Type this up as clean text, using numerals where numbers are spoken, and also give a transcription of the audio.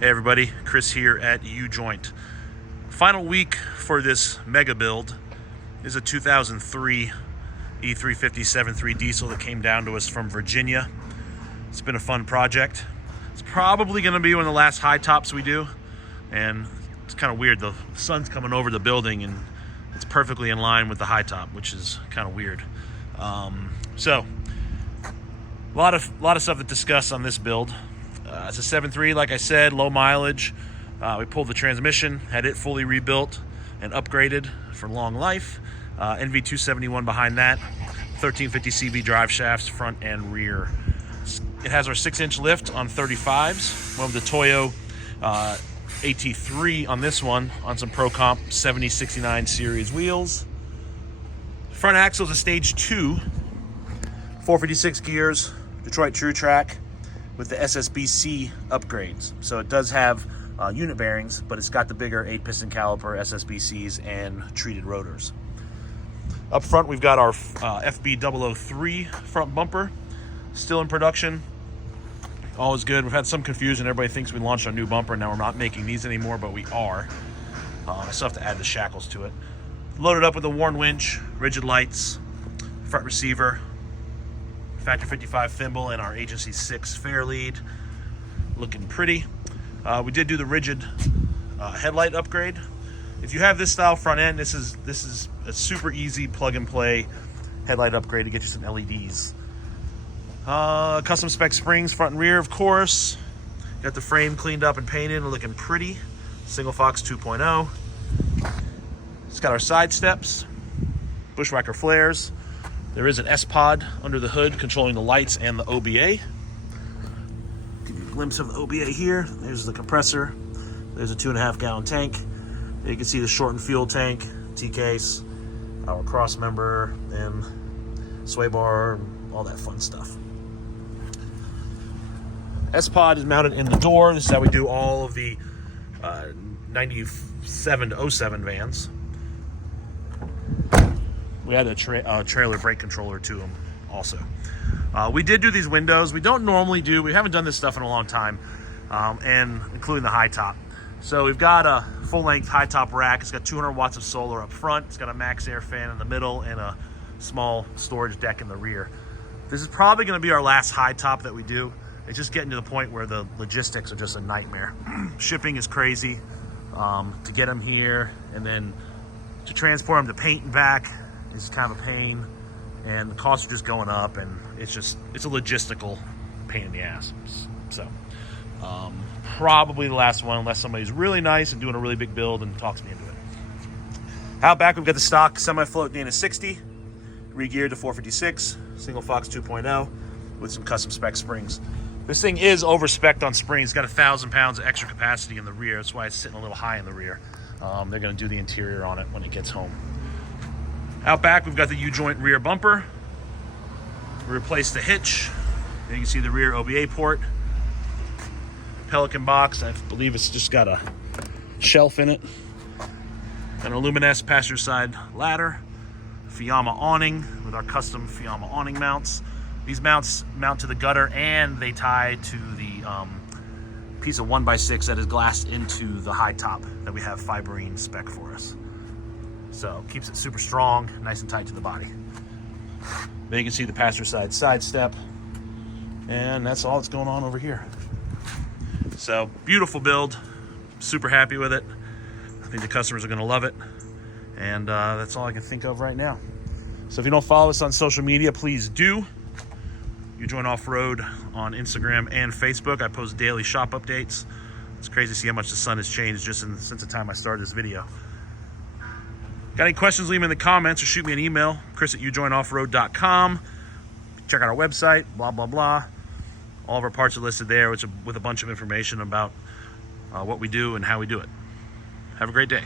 Hey everybody, Chris here at U-Joint. Final week for this mega build is a 2003 E350 7.3 diesel that came down to us from Virginia. It's been a fun project. It's probably going to be one of the last high tops we do, and it's kind of weird. The sun's coming over the building and it's perfectly in line with the high top, which is kind of weird. So a lot of stuff to discuss on this build. It's a 7.3, like I said, low mileage. We pulled the transmission, had it fully rebuilt and upgraded for long life. NV271 behind that. 1350 CV drive shafts, front and rear. It has our 6-inch lift on 35s. Went with the Toyo AT3 on this one, on some Pro Comp 7069 series wheels. Front axle is a stage 2, 456 gears, Detroit True Track, with the SSBC upgrades. So it does have unit bearings, but it's got the bigger 8-piston caliper SSBCs and treated rotors. Up front, we've got our FB003 front bumper, still in production. All is good. We've had some confusion. Everybody thinks we launched our new bumper. Now we're not making these anymore, but we are. I still have to add the shackles to it. Loaded up with a worn winch, rigid lights, front receiver, Factor 55 thimble, and our Agency 6 fair lead. Looking pretty. We did do the rigid headlight upgrade. If you have this style front end, this is a super easy plug and play headlight upgrade to get you some LEDs. Custom spec springs, front and rear, of course. Got the frame cleaned up and painted and looking pretty. Single Fox 2.0. It's got our side steps, bushwhacker flares. There is an S-Pod under the hood controlling the lights and the OBA. Give you a glimpse of the OBA here. There's the compressor. There's a 2.5 gallon tank. There you can see the shortened fuel tank, T-case, our cross member, and sway bar, and all that fun stuff. S-Pod is mounted in the door. This is how we do all of the 97 to 07 vans. We had a trailer brake controller to them also. We did do these windows. We don't normally do, we haven't done this stuff in a long time, and including the high top. So we've got a full-length high top rack. It's got 200 watts of solar up front. It's got a max air fan in the middle and a small storage deck in the rear. This is probably going to be our last high top that we do. It's just getting to the point where the logistics are just a nightmare. Shipping is crazy to get them here, and then to transport them to paint and back is kind of a pain, and the costs are just going up, and it's a logistical pain in the ass. So probably the last one, unless somebody's really nice and doing a really big build and talks me into it. Out back, we've got the stock semi-float Dana 60, re-geared to 456, Single Fox 2.0 with some custom spec springs. This thing is over-spec'd on springs. It's got 1,000 pounds of extra capacity in the rear. That's why it's sitting a little high in the rear. They're going to do the interior on it when it gets home. Out back, we've got the U-joint rear bumper. We replaced the hitch. Then you can see the rear OBA port. Pelican box, I believe it's just got a shelf in it. An Illuminess passenger side ladder. Fiamma awning with our custom Fiamma awning mounts. These mounts mount to the gutter, and they tie to the piece of 1x6 that is glassed into the high top that we have Fiberine spec for us. So keeps it super strong, nice and tight to the body. Then you can see the passenger side step, and that's all that's going on over here. So beautiful build, super happy with it. I think the customers are going to love it, and that's all I can think of right now. So if you don't follow us on social media, please do. U-Joint Offroad on Instagram and Facebook. I post daily shop updates. It's crazy to see how much the sun has changed just since the time I started this video. Got any questions, leave them in the comments or shoot me an email, chris@ujointoffroad.com. Check out our website, blah, blah, blah. All of our parts are listed there with a bunch of information about what we do and how we do it. Have a great day.